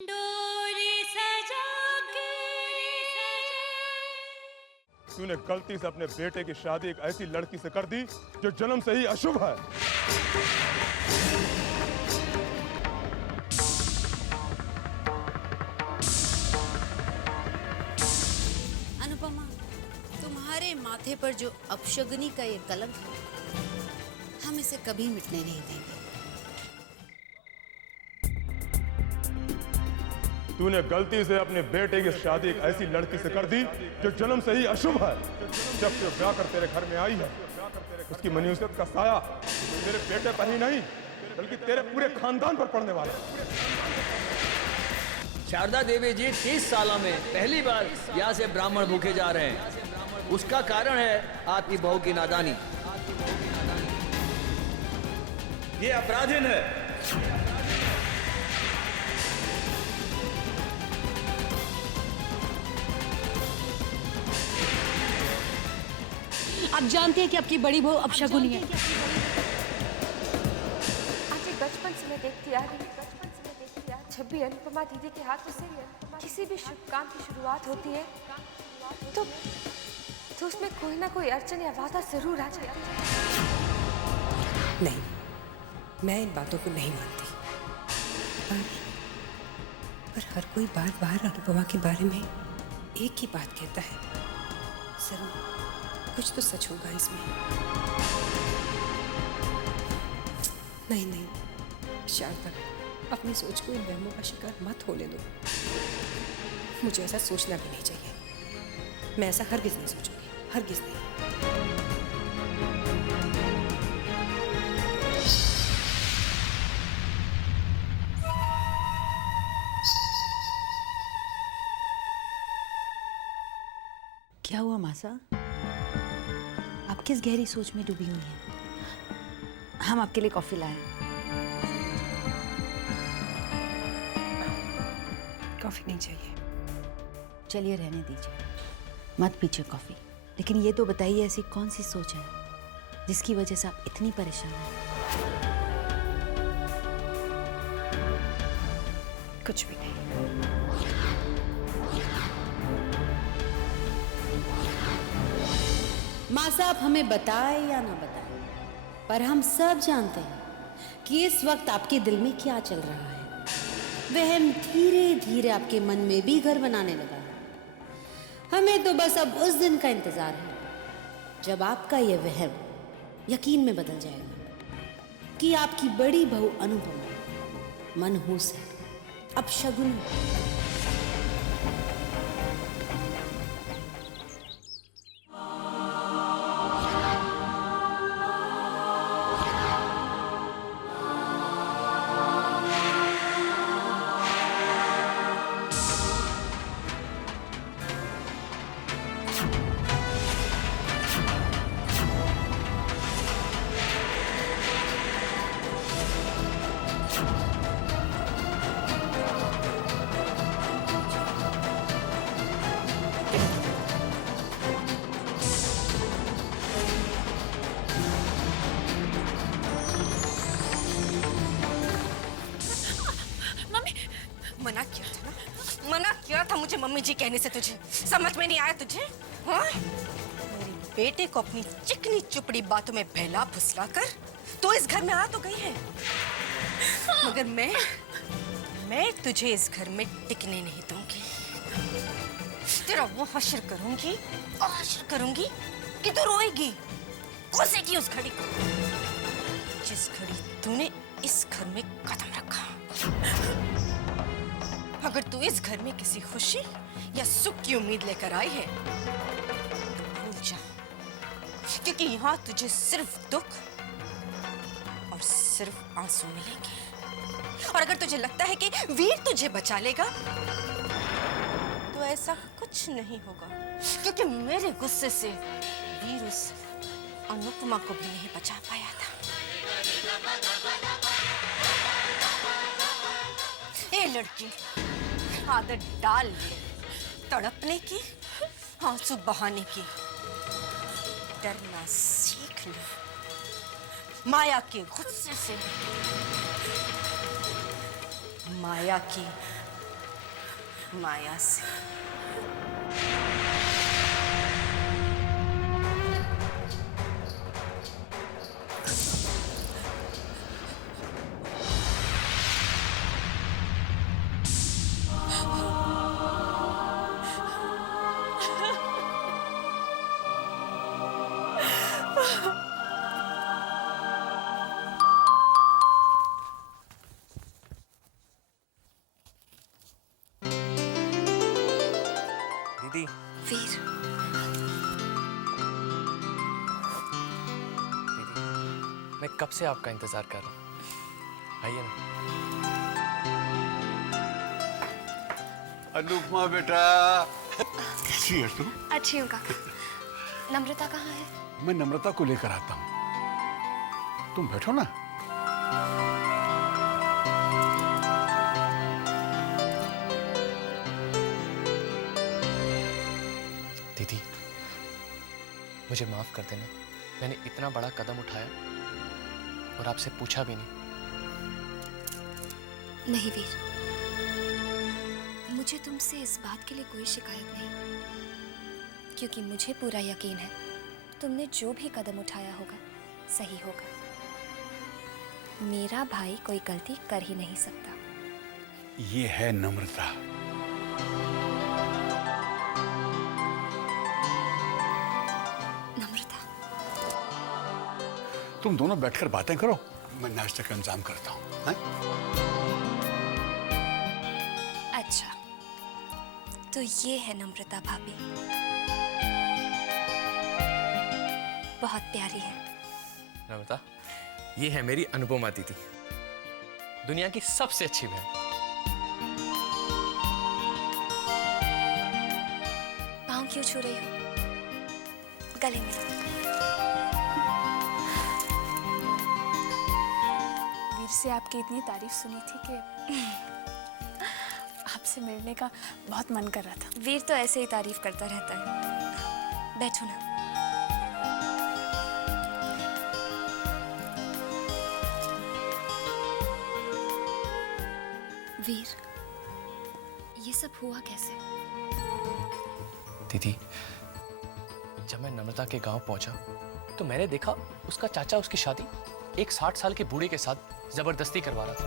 डोरी सजा के तूने गलती से अपने बेटे की शादी एक ऐसी लड़की से कर दी जो जन्म से ही अशुभ है। अनुपमा, तुम्हारे माथे पर जो अपशगुनी का ये कलंक है, हम इसे कभी मिटने नहीं देंगे। तूने गलती से अपने बेटे की शादी एक ऐसी लड़की से कर दी जो जन्म से ही अशुभ है। जब से ब्याह कर तेरे घर में आई है, उसकी मनुष्यत का साया तेरे बेटे पर ही नहीं बल्कि तेरे पूरे खानदान पर पड़ने वाला है। शारदा देवी जी 30 सालों में पहली बार यहाँ से ब्राह्मण भूखे जा रहे हैं। उसका कारण है आपकी बहू की नादानी। ये अपराधीन है। आप जानते हैं कि आपकी बड़ी बहू अपशगुनी है। आज एक बचपन से मैं देखती आ रही हूँ, जब भी अनुपमा दीदी के हाथों से किसी भी शुभ काम की शुरुआत होती है तो उसमें कोई ना कोई अड़चन या बाधा जरूर आ जाती है। नहीं, मैं इन बातों को नहीं मानती। पर हर कोई बार बार अनुपमा के बारे में एक ही बात कहता है। जरूर कुछ तो सच होगा इसमें। नहीं, शारदा, अपनी सोच को इन वहमों का शिकार मत होने दो। मुझे ऐसा सोचना भी नहीं चाहिए। मैं ऐसा हरगिज नहीं सोचूंगी, हरगिज नहीं। क्या हुआ मासा? आप किस गहरी सोच में डूबी हुई हैं? हम आपके लिए कॉफी लाए। कॉफी नहीं चाहिए। चलिए रहने दीजिए, मत पीजिए कॉफी। लेकिन ये तो बताइए, ऐसी कौन सी सोच है जिसकी वजह से आप इतनी परेशान हैं? कुछ भी नहीं। माँ साहब हमें बताए या ना बताए, पर हम सब जानते हैं कि इस वक्त आपके दिल में क्या चल रहा है। वहम धीरे धीरे आपके मन में भी घर बनाने लगा है। हमें तो बस अब उस दिन का इंतजार है जब आपका यह वहम यकीन में बदल जाएगा कि आपकी बड़ी बहू अनुपमा मनहूस है, अपशगुन है। मना किया था मुझे मम्मी जी कहने से। तुझे समझ में नहीं आया तुझे? हाँ? मेरे बेटे को अपनी चिकनी चुपड़ी बातों में बहला फुसला कर तो इस घर में आ तो गई है, मगर मैं तुझे इस घर में टिकने नहीं दूंगी। तेरा वो हश्र करूंगी कि तू रोएगी, कोसेगी उस घड़ी को जिस घड़ी तूने इस घर में कदम रखा। अगर तू इस घर में किसी खुशी या सुख की उम्मीद लेकर आई है तो भूल जा, क्योंकि यहाँ तुझे सिर्फ दुख और सिर्फ आंसू मिलेंगे। और अगर तुझे लगता है कि वीर तुझे बचा लेगा तो ऐसा कुछ नहीं होगा, क्योंकि मेरे गुस्से से वीर उस अनुपमा को भी नहीं बचा पाया था। ए लड़की, आदत डाल ले तड़पने की, आंसू बहाने की। डरना सीख ले माया के गुस्से से, माया की माया से। दीदी, वीर, दीदी, मैं कब से आपका इंतजार कर रहा हूँ। आइए ना। अनुपमा बेटा, कैसी है तू? अच्छी हूँ काका। नम्रता कहाँ है? मैं नम्रता को लेकर आता हूँ, तुम बैठो ना। दीदी, मुझे माफ कर देना, मैंने इतना बड़ा कदम उठाया और आपसे पूछा भी नहीं। नहीं वीर, मुझे तुमसे इस बात के लिए कोई शिकायत नहीं, क्योंकि मुझे पूरा यकीन है तुमने जो भी कदम उठाया होगा सही होगा। मेरा भाई कोई गलती कर ही नहीं सकता। ये है नम्रता। नम्रता, तुम दोनों बैठकर बातें करो, मैं नाश्ते का इंतजाम करता हूँ। अच्छा तो ये है नम्रता भाभी, बहुत प्यारी है। नम्रता, ये है मेरी अनुपमा दीदी, दुनिया की सबसे अच्छी बहन। पाँव क्यों छू रही हो? गले मिलो। वीर से आपकी इतनी तारीफ सुनी थी कि आपसे मिलने का बहुत मन कर रहा था। वीर तो ऐसे ही तारीफ करता रहता है। बैठो ना। वीर, ये सब हुआ कैसे? दीदी, जब मैं नम्रता के गांव पहुंचा तो मैंने देखा उसका चाचा उसकी शादी एक 60 साल के बूढ़े के साथ जबरदस्ती करवा रहा था।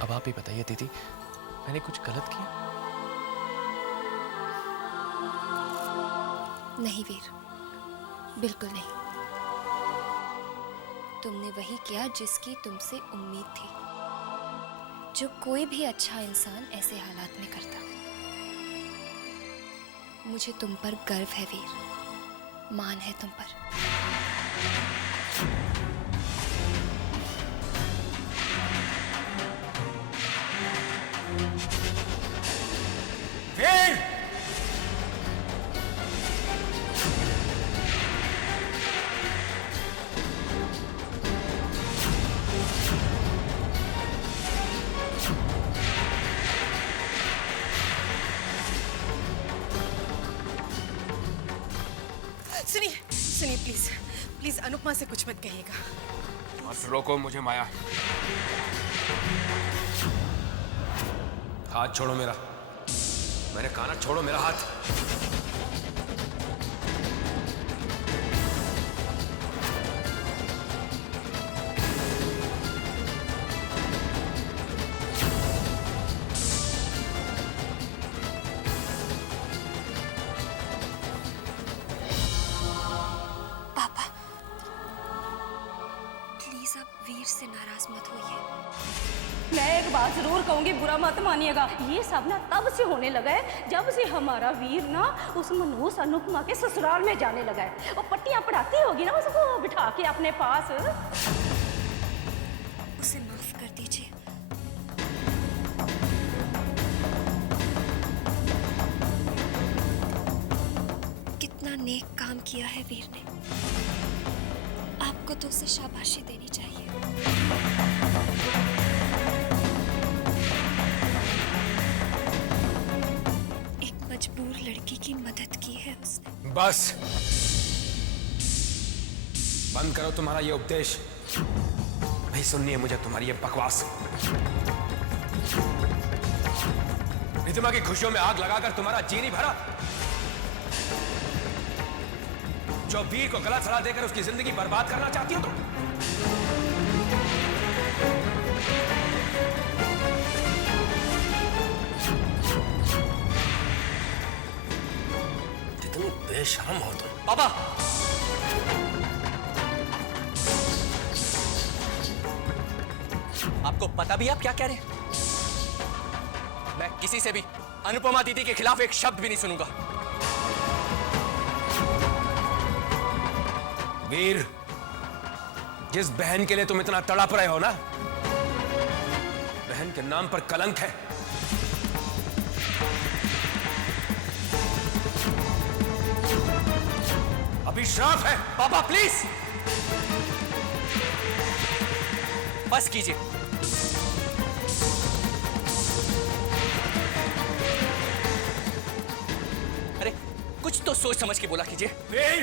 अब आप ही बताइए दीदी, मैंने कुछ गलत किया? नहीं वीर, बिल्कुल नहीं। तुमने वही किया जिसकी तुमसे उम्मीद थी, जो कोई भी अच्छा इंसान ऐसे हालात में करता। मुझे तुम पर गर्व है वीर, मान है तुम पर। सुनिए सुनिए, प्लीज प्लीज अनुपमा से कुछ मत कहिएगा। मत रोको मुझे माया। हाथ छोड़ो मेरा, मैंने कहा ना छोड़ो मेरा हाथ। पापा, प्लीज आप वीर से नाराज मत होइए। मैं एक बात जरूर कहूंगी, बुरा मत मानिएगा। ये सब ना तब से होने लगा है जब से हमारा वीर ना उस मनहूस अनुपमा के ससुराल में जाने लगा है। वो पट्टियां पढ़ाती होगी ना उसको बिठा के अपने पास। उसे माफ कर दीजिए। कितना नेक काम किया है वीर ने, आपको तो उसे शाबाशी देनी चाहिए। एक मजबूर लड़की की मदद की है उसने। बस बंद करो तुम्हारा ये उपदेश। नहीं सुननी है मुझे तुम्हारी ये बकवास। रिधिमा की खुशियों में आग लगाकर तुम्हारा जी नहीं भरा? जो वीर को गला सड़ा देकर उसकी जिंदगी बर्बाद करना चाहती हो तुम? कितनी बेशर्म हो तुम। पापा, आपको पता भी है आप क्या कह रहे हैं? मैं किसी से भी अनुपमा दीदी के खिलाफ एक शब्द भी नहीं सुनूंगा। वीर, जिस बहन के लिए तुम इतना तड़प रहे हो ना, बहन के नाम पर कलंक है। अभिशाप है। पापा प्लीज बस कीजिए। अरे कुछ तो सोच समझ के बोला कीजिए। वीर,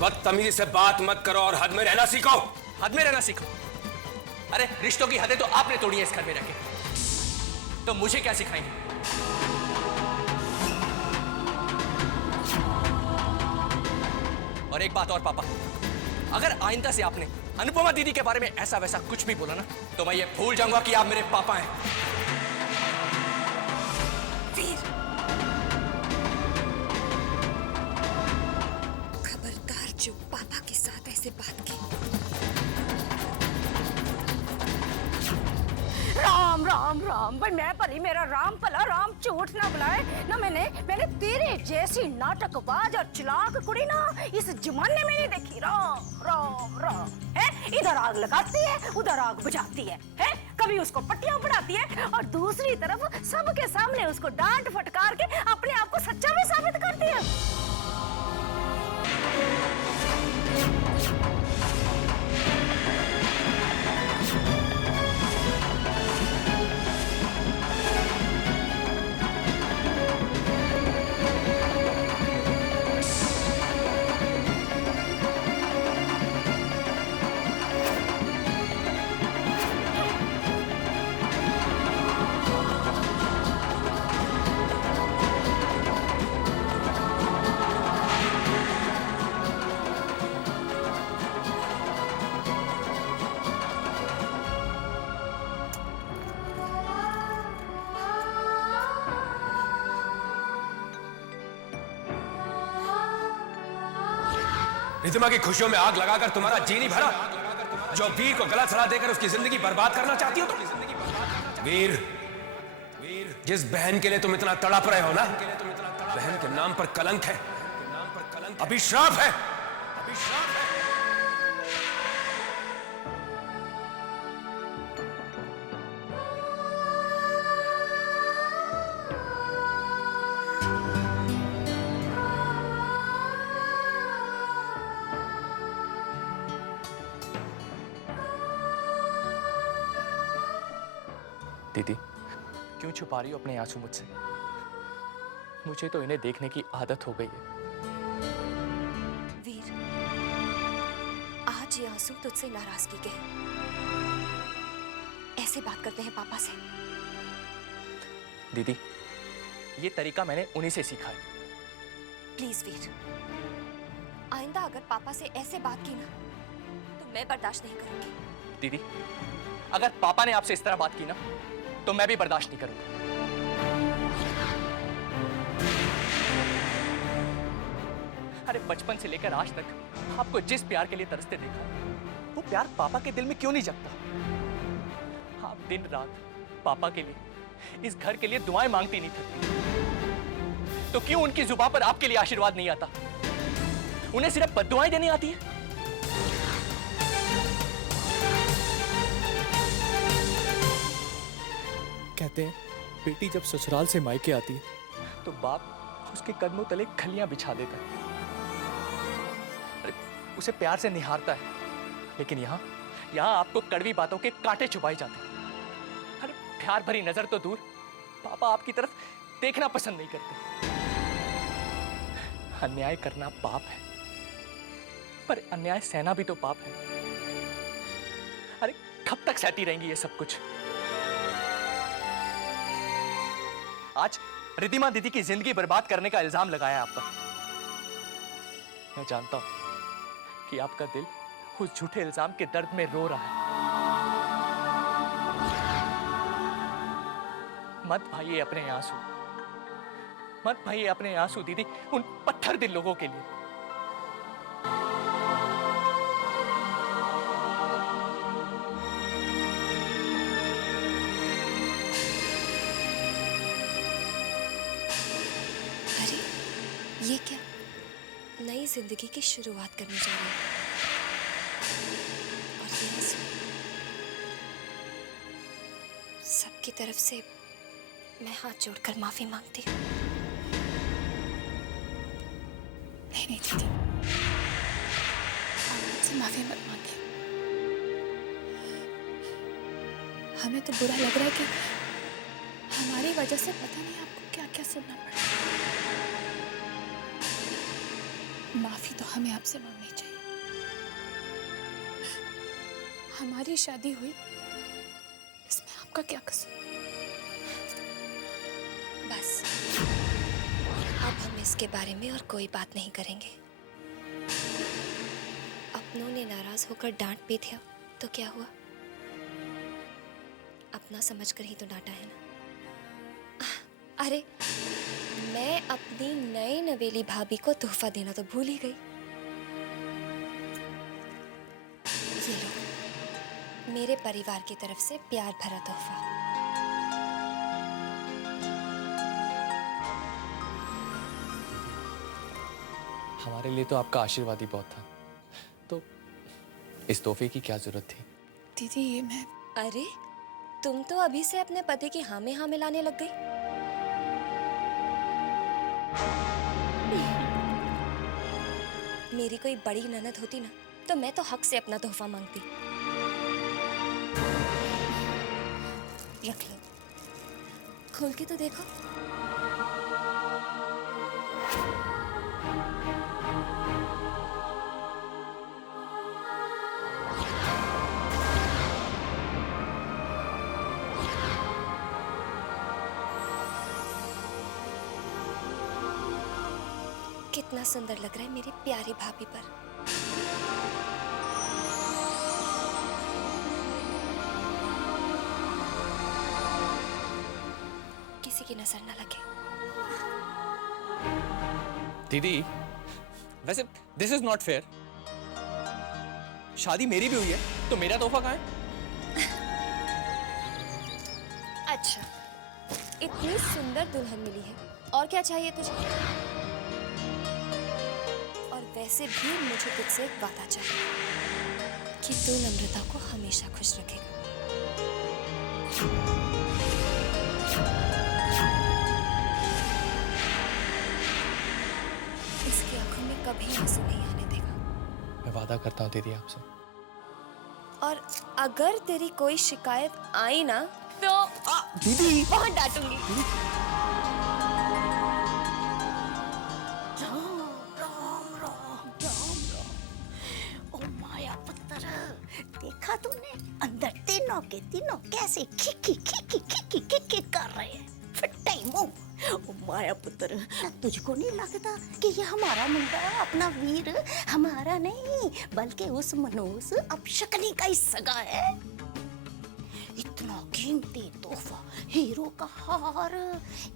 बदतमीजी से बात मत करो और हद में रहना सीखो। हद में रहना सीखो? अरे रिश्तों की हदें तो आपने तोड़ी है इस घर में रहकर, तो मुझे क्या सिखाएंगे? और एक बात और पापा, अगर आइंदा से आपने अनुपमा दीदी के बारे में ऐसा वैसा कुछ भी बोला ना, तो मैं ये भूल जाऊंगा कि आप मेरे पापा हैं। वीर, खबरदार जो पापा के साथ ऐसे बात की। राम राम राम भाई, मैं भली मेरा राम भला, राम झूठ ना बुलाए ना। मैंने तेरे जैसी नाटकबाज और चालाक कुड़ी ना इस जमाने में नहीं देखी। राम राम राम है, इधर आग लगाती है उधर आग बुझाती है, कभी उसको पट्टियां पढ़ाती है और दूसरी तरफ सबके सामने उसको डांट फटकार के अपने आप को सच्चा भी साबित करती है। रिधिमा की खुशियों में आग लगाकर तुम्हारा जी नहीं भरा? जो वीर को गला सड़ा देकर उसकी जिंदगी बर्बाद करना चाहती हो तुम? वीर, जिस बहन के लिए तुम इतना तड़प रहे हो ना, बहन के नाम पर कलंक है। अभिशाप है। अभिशाप है। दीदी, क्यों छुपा रही हो अपने आंसू मुझसे? मुझे तो इन्हें देखने की आदत हो गई है। वीर, आज ये आंसू तुझसे नाराजगी के हैं। ऐसे बात करते हैं पापा से? दीदी, ये तरीका मैंने उन्हीं से सीखा है। प्लीज वीर, आइंदा अगर पापा से ऐसे बात की ना, तो मैं बर्दाश्त नहीं करूंगी। दीदी, अगर पापा ने आपसे इस तरह बात की ना, तो मैं भी बर्दाश्त नहीं करूंगा। अरे बचपन से लेकर आज तक आपको जिस प्यार के लिए तरसते देखा, वो प्यार पापा के दिल में क्यों नहीं जगता? आप दिन रात पापा के लिए, इस घर के लिए दुआएं मांगती नहीं थकती, तो क्यों उनकी जुबान पर आपके लिए आशीर्वाद नहीं आता? उन्हें सिर्फ बद्दुआएं देनी आती है। कहते हैं बेटी जब ससुराल से मायके आती है तो बाप उसके कदमों तले खलियां बिछा देता है, अरे उसे प्यार से निहारता है। लेकिन यहाँ आपको कड़वी बातों के कांटे छुपाए जाते हैं। अरे प्यार भरी नजर तो दूर, पापा आपकी तरफ देखना पसंद नहीं करते। अन्याय करना पाप है, पर अन्याय सहना भी तो पाप है। अरे कब तक सहती रहेंगी ये सब कुछ? आज रिद्धिमा दीदी की जिंदगी बर्बाद करने का इल्जाम लगाया आप पर। मैं जानता हूं कि आपका दिल उस झूठे इल्जाम के दर्द में रो रहा है। मत भाइये अपने आंसू, मत भाइये अपने आंसू दीदी, उन पत्थर दिल लोगों के लिए। अरे ये क्या, नई जिंदगी की शुरुआत करने जा रही हूँ। और ये आंसू सबकी तरफ से मैं हाथ जोड़कर माफी मांगती हूँ। नहीं नहीं दीदी, आप मुझसे माफी मत मांगे। हमें तो बुरा लग रहा है कि हमारी वजह से पता नहीं आपको क्या क्या सुनना पड़ा। माफी तो हमें आपसे मांगनी चाहिए। हमारी शादी हुई, इसमें आपका क्या कसूर? बस अब हम इसके बारे में और कोई बात नहीं करेंगे। अपनों ने नाराज होकर डांट भी दिया तो क्या हुआ? अपना समझकर ही तो डांटा है ना। अरे मैं अपनी नई नवेली भाभी को तोहफा देना तो भूल ही गई। ये लो, मेरे परिवार की तरफ से प्यार भरा तोहफा। हमारे लिए तो आपका आशीर्वाद ही बहुत था, तो इस तोहफे की क्या जरूरत थी? दीदी ये मैं... अरे तुम तो अभी से अपने पति की हाँ में हाँ मिलाने लग गई। मेरी कोई बड़ी ननद होती ना तो मैं तो हक से अपना तोहफा मांगती। रख लो, खोल के तो देखो। कितना सुंदर लग रहा है मेरी प्यारी भाभी पर। किसी की नजर न लगे। दीदी वैसे दिस इज नॉट फेयर। शादी मेरी भी हुई है तो मेरा तोहफा कहाँ है? अच्छा, इतनी सुंदर दुल्हन मिली है, और क्या चाहिए तुझे? और वैसे भी मुझे तुझसे एक वादा चाहिए कि तू नम्रता को हमेशा खुश रखेगा। इसकी आंखों में कभी आंसू नहीं आने देगा। मैं वादा करता हूँ दीदी आपसे। और अगर तेरी कोई शिकायत आई ना तो दीदी बहुत डांटूंगी। देखा तूने, अंदर तीनों के तीनों कैसे खिकी खिकी खिकी खिकी कर रहे हैं। फट्टे मुंह। ओ माया पुत्र, तुझको नहीं लगता कि ये हमारा मुंडा, अपना वीर हमारा नहीं बल्कि उस मनोज अपशक्नी का ही सगा है? इतना कीमती तोहफा, हीरो का हार,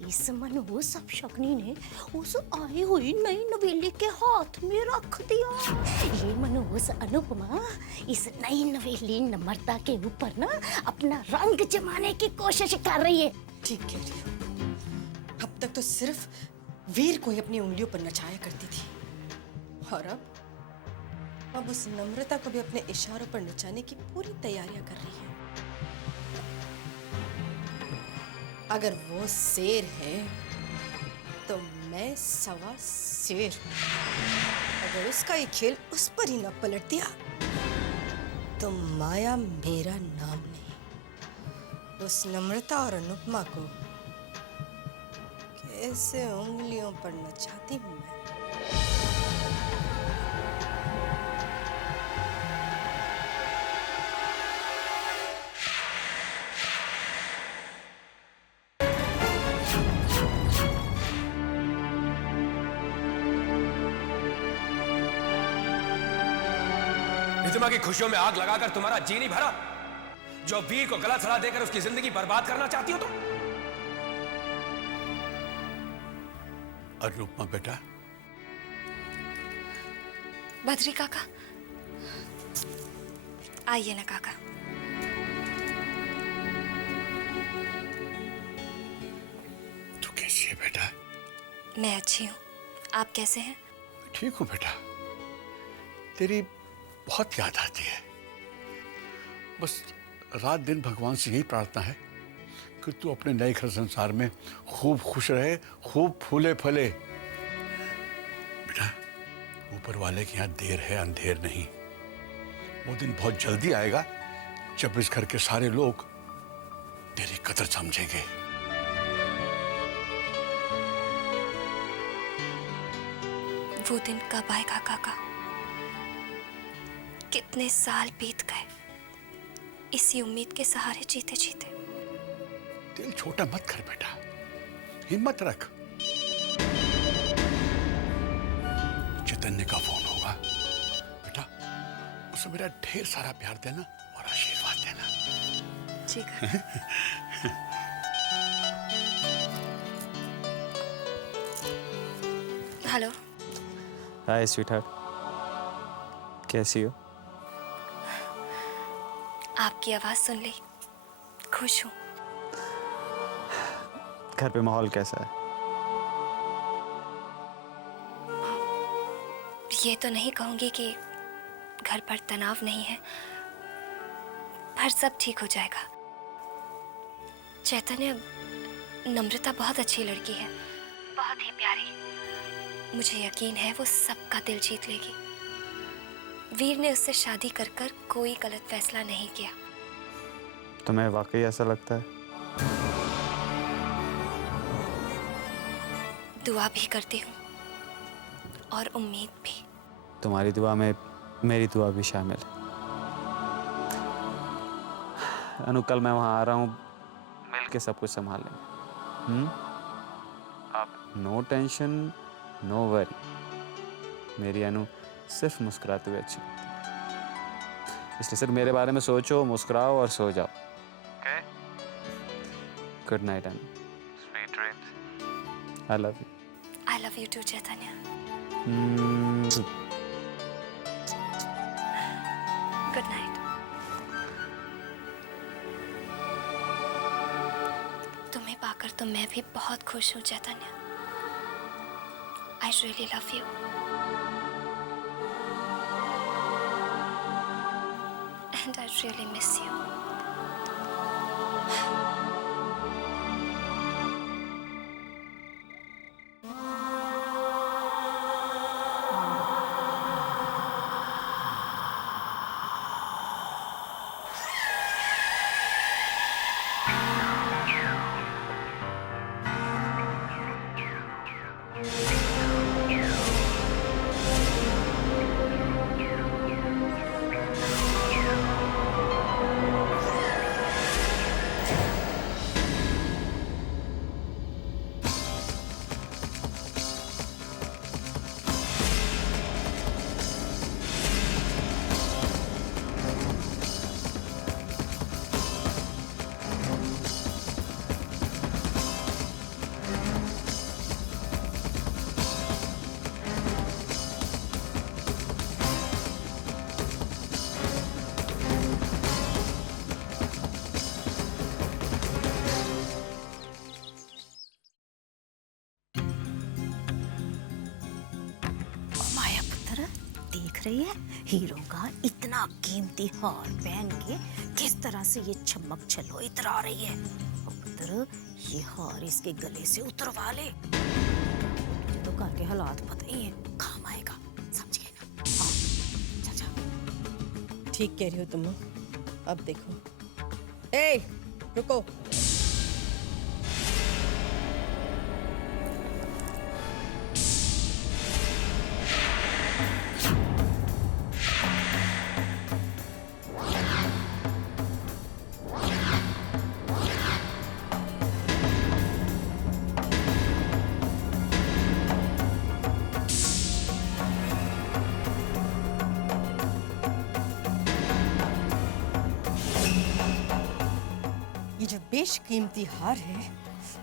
इस मनोज अपशक्नी ने उस आई हुई नई नवेली के हाथ में रख दिया। ये मनोज अनुपमा इस नई नवेली नम्रता के ऊपर ना अपना रंग जमाने की कोशिश कर रही है। ठीक कह रही हो। अब तक तो सिर्फ वीर को ही अपनी उंगलियों पर नचाया करती थी, और अब उस नम्रता को भी अपने इशारों पर नचाने की पूरी तैयारियां कर रही है। अगर वो शेर है तो मैं सवा शेर। अगर उसका ये खेल उस पर ही न पलट दिया तो माया मेरा नाम नहीं। उस नम्रता और अनुपमा को ऐसे उंगलियों पर नचाती हूँ मैं। रिधिमा की खुशियों में आग लगाकर तुम्हारा जी नहीं भरा? जो वीर को गला सड़ा देकर उसकी जिंदगी बर्बाद करना चाहती हो तुम? अनुपमा बेटा, बद्री काका, आइए ना काका। तू कैसी है बेटा? मैं अच्छी हूँ, आप कैसे हैं? ठीक हूँ बेटा। तेरी बहुत याद आती है। बस रात दिन भगवान से यही प्रार्थना है कि तू अपने नए घर संसार में खूब खुश रहे, खूब फूले फले। बेटा, ऊपर वाले के यहाँ देर है अंधेर नहीं। वो दिन बहुत जल्दी आएगा जब इस घर के सारे लोग तेरी कदर समझेंगे। वो दिन कब आएगा काका? कितने साल बीत गए इसी उम्मीद के सहारे जीते जीते। दिल छोटा मत कर बेटा, हिम्मत रख। चैतन्य का फोन होगा बेटा, उसे मेरा ढेर सारा प्यार देना और आशीर्वाद देना। ठीक है। हेलो। हाय स्वीटहार्ट, कैसी हो? आपकी आवाज सुन ली, खुश हूँ। घर पे माहौल कैसा है? ये तो नहीं कहूंगी कि घर पर तनाव नहीं है, पर सब ठीक हो जाएगा। चैतन्य, नम्रता बहुत अच्छी लड़की है, बहुत ही प्यारी। मुझे यकीन है वो सबका दिल जीत लेगी। वीर ने उससे शादी कर कर कोई गलत फैसला नहीं किया। तुम्हें वाकई ऐसा लगता है? दुआ भी करती हूँ और उम्मीद भी। तुम्हारी दुआ में मेरी दुआ भी शामिल है। अनु, कल मैं वहाँ आ रहा हूँ, मिल के सब कुछ संभाल लेंगे। अब नो टेंशन, नो वरी। मेरी अनु सिर्फ मुस्कुराते हुए अच्छी लगती है। इसलिए सिर्फ मेरे बारे में सोचो, मुस्कुराओ और सो जाओ। Okay? Good night Anu. Sweet dreams. I love you. I love you too Chaitanya. Good night. तुम्हें पाकर तो मैं भी बहुत खुश हूँ Chaitanya. I really love you. And I really miss you. देख रही है हीरो का इतना कीमती हार पहन के किस तरह से ये चमक छलो इतरा रही है। और पुत्र ये हार इसके गले से उतरवा ले। तो घर के हालात पता ही है, काम आएगा, समझ गए ना? हाँ, चल जा। ठीक कह रही हो तुम। अब देखो। ए, रुको। बेशकीमती हार है,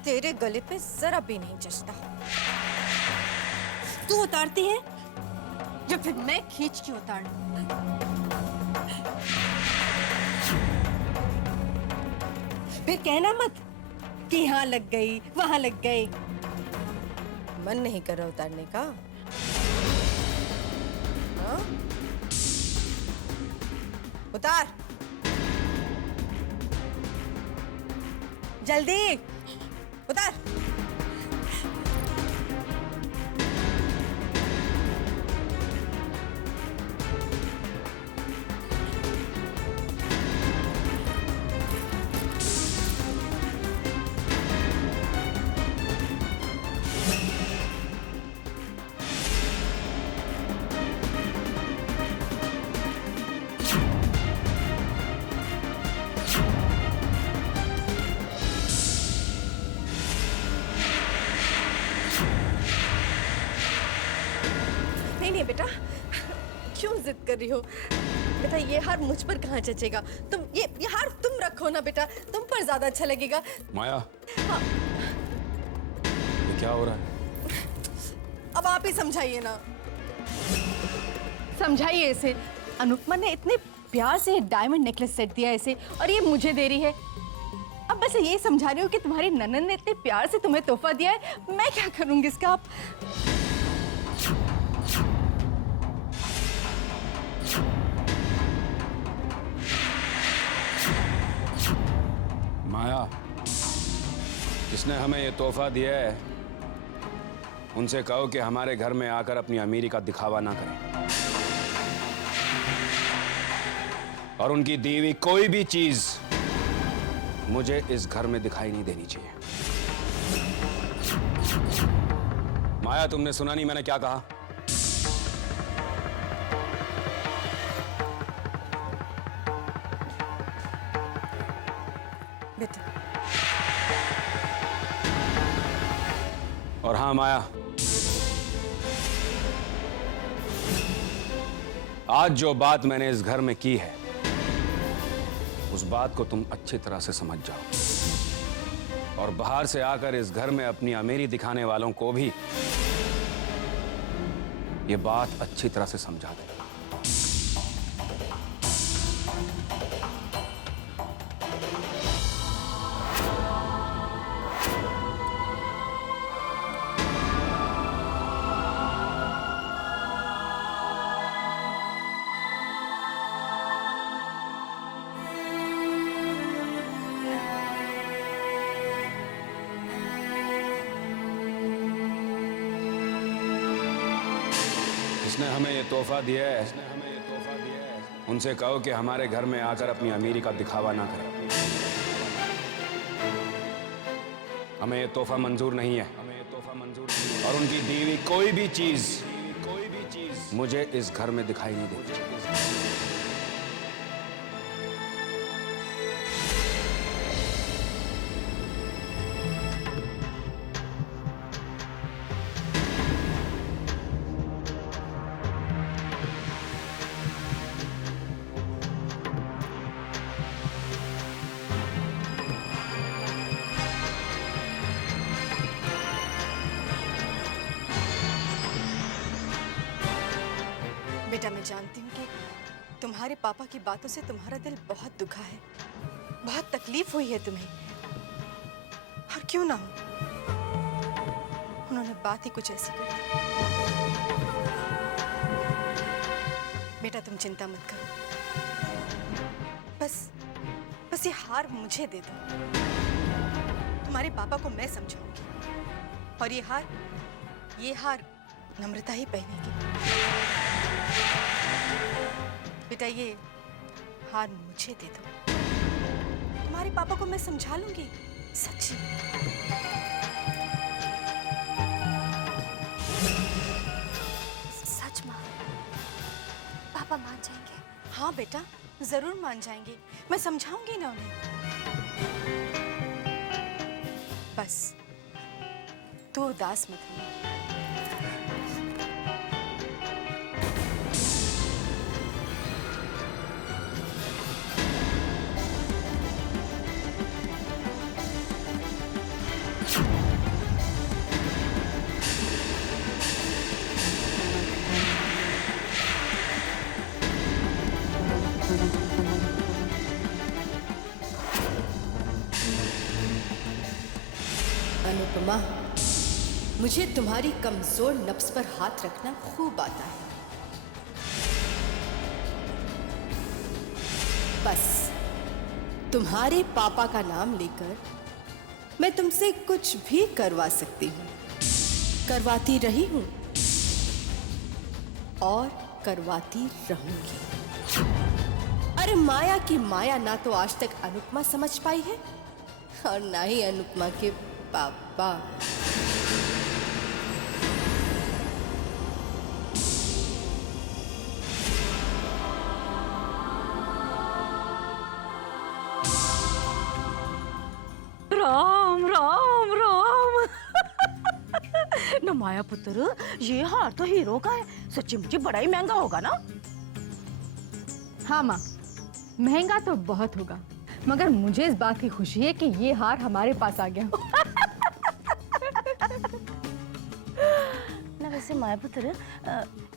तेरे गले पे जरा भी नहीं जचता। तू उतारती है या फिर मैं खींच के उतारूं? फिर कहना मत कि यहाँ लग गई, वहां लग गई। मन नहीं कर रहा उतारने का? हाँ? उतार जल्दी, उतार। नहीं बेटा, क्यों जिद कर रही हो बेटा? ये हार मुझ पर कहाँ जचेगा? तुम ये हार तुम रखो ना बेटा, तुम पर ज्यादा अच्छा लगेगा। माया, हाँ। ये क्या हो रहा है? अब आप ही समझाइए ना, समझाइए इसे। अनुपमा ने इतने प्यार से डायमंड नेकलेस सेट दिया इसे, और ये मुझे दे रही है। अब बस यही समझा रही हूँ कि तुम्हारी ननद ने इतने प्यार से तुम्हें तोहफा दिया है, मैं क्या करूंगी इसका? आप माया, जिसने हमें ये तोहफा दिया है उनसे कहो कि हमारे घर में आकर अपनी अमीरी का दिखावा ना करें, और उनकी दी हुई कोई भी चीज मुझे इस घर में दिखाई नहीं देनी चाहिए। माया, तुमने सुना नहीं मैंने क्या कहा? बेटा। और हाँ माया, आज जो बात मैंने इस घर में की है उस बात को तुम अच्छी तरह से समझ जाओ, और बाहर से आकर इस घर में अपनी अमीरी दिखाने वालों को भी ये बात अच्छी तरह से समझा दे। जिसने हमें ये तोहफा दिया है उनसे कहो कि हमारे घर में आकर अपनी अमीरी का दिखावा ना करें। हमें ये तोहफा मंजूर नहीं है, और उनकी दी हुई कोई भी चीज मुझे इस घर में दिखाई नहीं देती। बेटा, मैं जानती हूँ कि तुम्हारे पापा की बातों से तुम्हारा दिल बहुत दुखा है, बहुत तकलीफ हुई है तुम्हें। और क्यों ना हो, उन्होंने बात ही कुछ ऐसी कर दी। बेटा, तुम चिंता मत करो, बस ये हार मुझे दे दो। तुम्हारे पापा को मैं समझाऊंगी, और ये हार नम्रता ही पहनेगी। बेटा, ये हार मुझे दे दो, तुम्हारे पापा को मैं समझा लूंगी, सच्ची। सच माँ, पापा मान जाएंगे? हाँ बेटा, जरूर मान जाएंगे, मैं समझाऊंगी ना उन्हें। बस तू उदास मत हो। अनुपमा, मुझे तुम्हारी कमजोर नफ्स पर हाथ रखना खूब आता है। बस तुम्हारे पापा का नाम लेकर मैं तुमसे कुछ भी करवा सकती हूँ, करवाती रही हूँ और करवाती रहूंगी। अरे माया की माया ना तो आज तक अनुपमा समझ पाई है और ना ही अनुपमा के पापा। राम राम राम। न माया पुत्र, ये हार तो हीरो का है, सच्ची मुच्ची बड़ा ही महंगा होगा ना? हाँ माँ, महंगा तो बहुत होगा, मगर मुझे इस बात की खुशी है कि ये हार हमारे पास आ गया। ना वैसे माया पुत्र,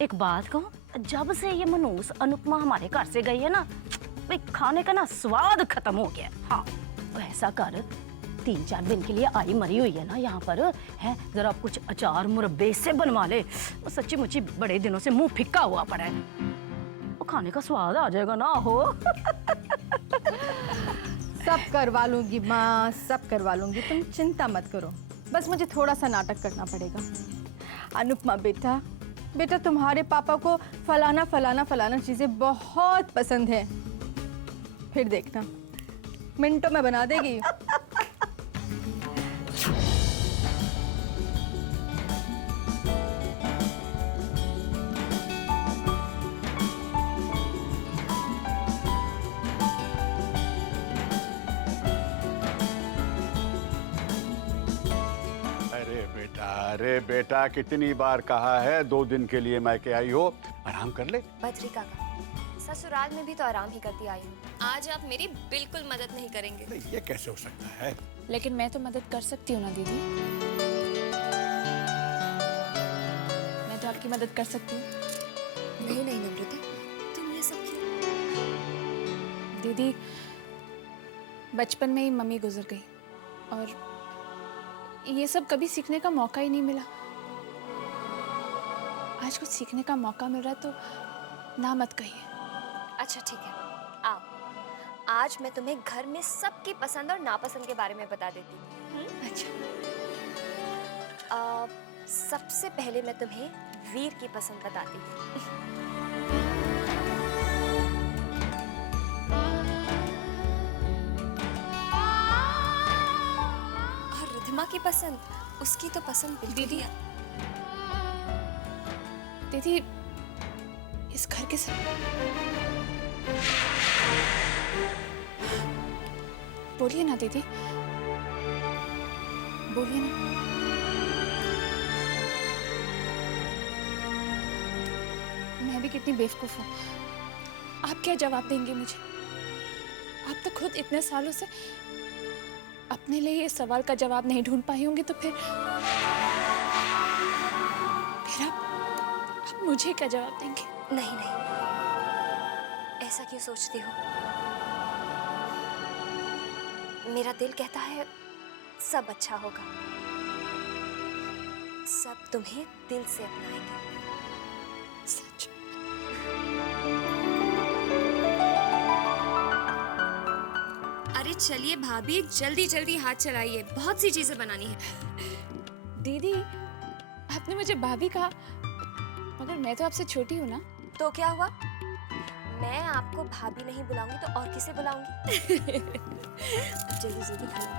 एक बात कहूँ, जब से ये मनूस अनुपमा हमारे घर से गई है ना, भाई खाने का ना स्वाद खत्म हो गया। हाँ, ऐसा कर, 3-4 दिन के लिए आई मरी हुई है ना यहाँ पर, है जरा कुछ अचार मुरब्बे से बनवा ले। वो सच्ची मुच्ची बड़े दिनों से मुंह फिक्का हुआ पड़ा है, वो खाने का स्वाद आ जाएगा ना। हो सब करवा लूंगी माँ, सब करवा लूंगी, तुम चिंता मत करो। बस मुझे थोड़ा सा नाटक करना पड़ेगा। अनुपमा बेटा, बेटा तुम्हारे पापा को फलाना फलाना फलाना चीज़ें बहुत पसंद है, फिर देखना मिनटों में बना देगी। अरे बेटा, कितनी बार कहा है 2 दिन के लिए मैके आई हो, आराम कर ले। बद्री काका, ससुराल में भी तो आराम ही करती आई हूँ। आज आप मेरी बिल्कुल मदद नहीं करेंगे। नहीं, ये कैसे हो सकता है? लेकिन मैं तो मदद कर सकती हूँ ना दीदी, मैं तो आपकी मदद कर सकती हूँ। नहीं नहीं नम्रता, तुम ये सब क्यों? दीदी, बचपन में ही मम्मी गुजर गई और ये सब कभी सीखने का मौका ही नहीं मिला। आज कुछ सीखने का मौका मिल रहा है तो ना मत कहिए। अच्छा ठीक है, आओ, आज मैं तुम्हें घर में सबकी पसंद और नापसंद के बारे में बता देती हूँ। अच्छा। सबसे पहले मैं तुम्हें वीर की पसंद बताती हूँ। रिधिमा की पसंद, उसकी तो पसंद बिल्कुल दीदी, दीदी इस घर के सब बोलिए ना दीदी, बोलिए ना। मैं भी कितनी बेवकूफ हूँ, आप क्या जवाब देंगे मुझे? आप तो खुद इतने सालों से अपने लिए इस सवाल का जवाब नहीं ढूंढ पाई होंगी, तो फिर आप मुझे क्या जवाब देंगे? नहीं नहीं, ऐसा क्यों सोचती हो? मेरा दिल कहता है सब अच्छा होगा, सब तुम्हें दिल से अपनाएंगे। सच? अरे चलिए भाभी, जल्दी जल्दी हाथ चलाइए, बहुत सी चीजें बनानी है। दीदी, आपने मुझे भाभी कहा, मगर मैं तो आपसे छोटी हूँ ना। तो क्या हुआ? मैं आपको भाभी नहीं बुलाऊंगी तो और किसे बुलाऊंगी? अब जल्दी जल्दी खाना।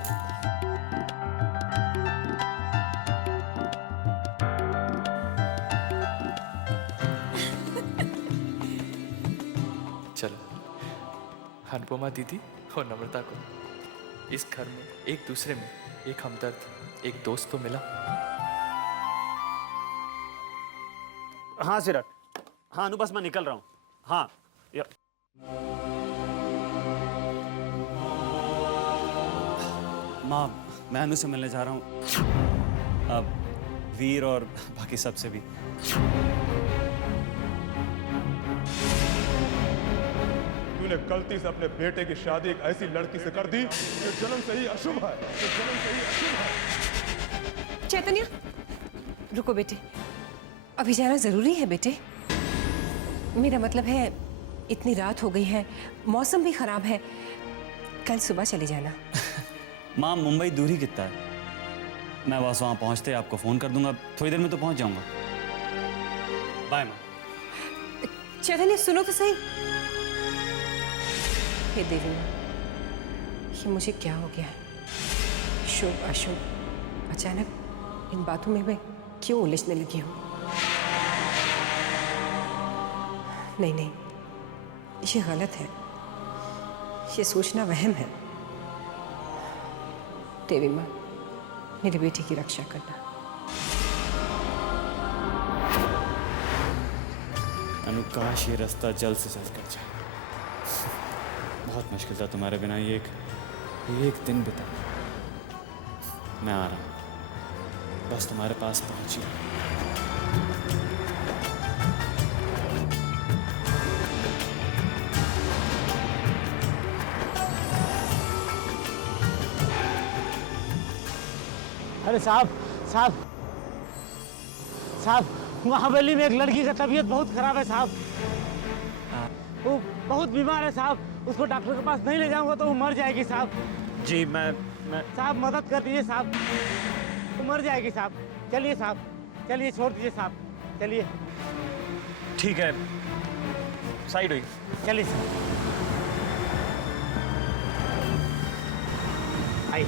चलो, अनुपमा दीदी और नम्रता को इस घर में एक दूसरे में एक हमदर्द, एक दोस्त तो मिला। हाँ सिरट, हाँ अनु, बस मैं निकल रहा हूँ। हाँ माँ, मैं अनु से मिलने जा रहा हूँ, अब वीर और बाकी सबसे भी। तूने गलती से अपने बेटे की शादी एक ऐसी लड़की से कर दी जो जन्म से ही अशुभ है, जो जन्म से ही अशुभ है। चैतन्य, रुको बेटे, अभी जाना जरूरी है बेटे। मेरा मतलब है इतनी रात हो गई है, मौसम भी खराब है, कल सुबह चले जाना। माँ, मुंबई दूरी कितना है? मैं बस वहाँ पहुँचते आपको फ़ोन कर दूंगा, थोड़ी देर में तो पहुँच जाऊंगा। बाय माँ। चैतन्य सुनो तो सही। हे देवी माँ, ये मुझे क्या हो गया है? शुभ अशुभ अचानक इन बातों में मैं क्यों उलझने लगी हूँ? नहीं नहीं, ये गलत है, ये सोचना वहम है। देवी माँ, मेरे बेटे की रक्षा करना। अनु, काश ये रास्ता जल्द से जल्द कट जाए। बहुत मुश्किल था तुम्हारे बिना ये एक दिन बिता। मैं आ रहा हूँ, बस तुम्हारे पास पहुंची। अरे साहब साहब साहब, वहाँ हवेली में एक लड़की का तबीयत बहुत खराब है साहब। वो बहुत बीमार है साहब, उसको डॉक्टर के पास नहीं ले जाऊंगा तो वो मर जाएगी साहब। जी मैं साहब मदद कर दीजिए साहब, वो मर जाएगी साहब। चलिए साहब, चलिए छोड़ दीजिए साहब, चलिए। ठीक है, साइड हुई। चलिए साहब, आइए।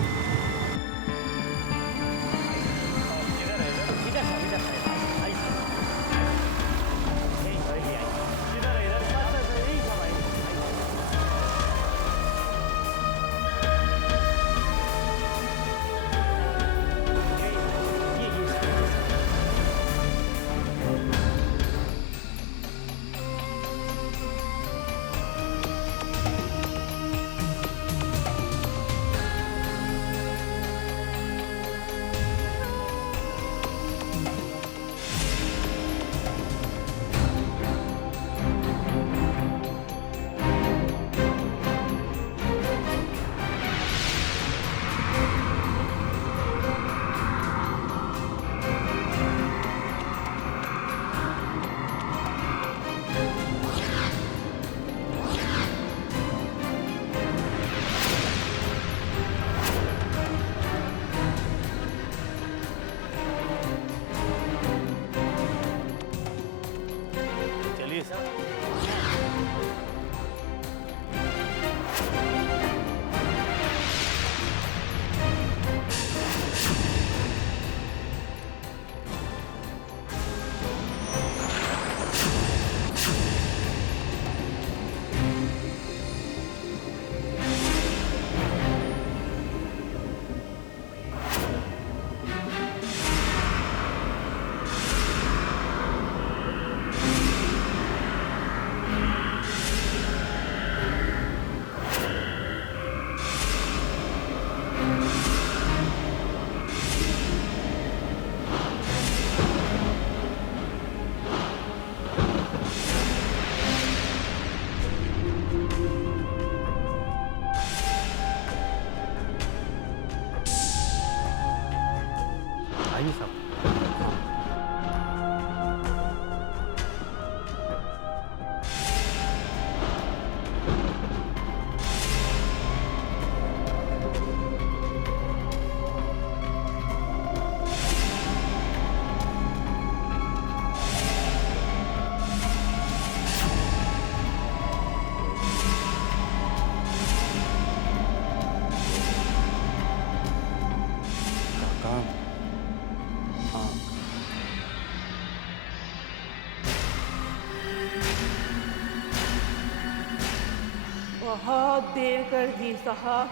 बहुत देर कर दी साहब,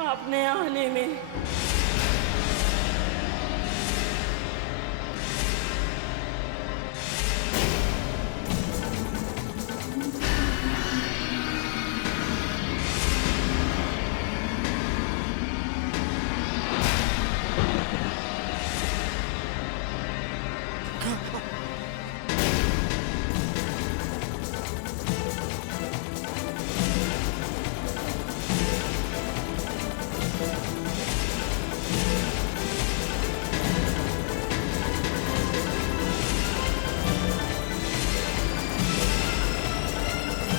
आपने आने में।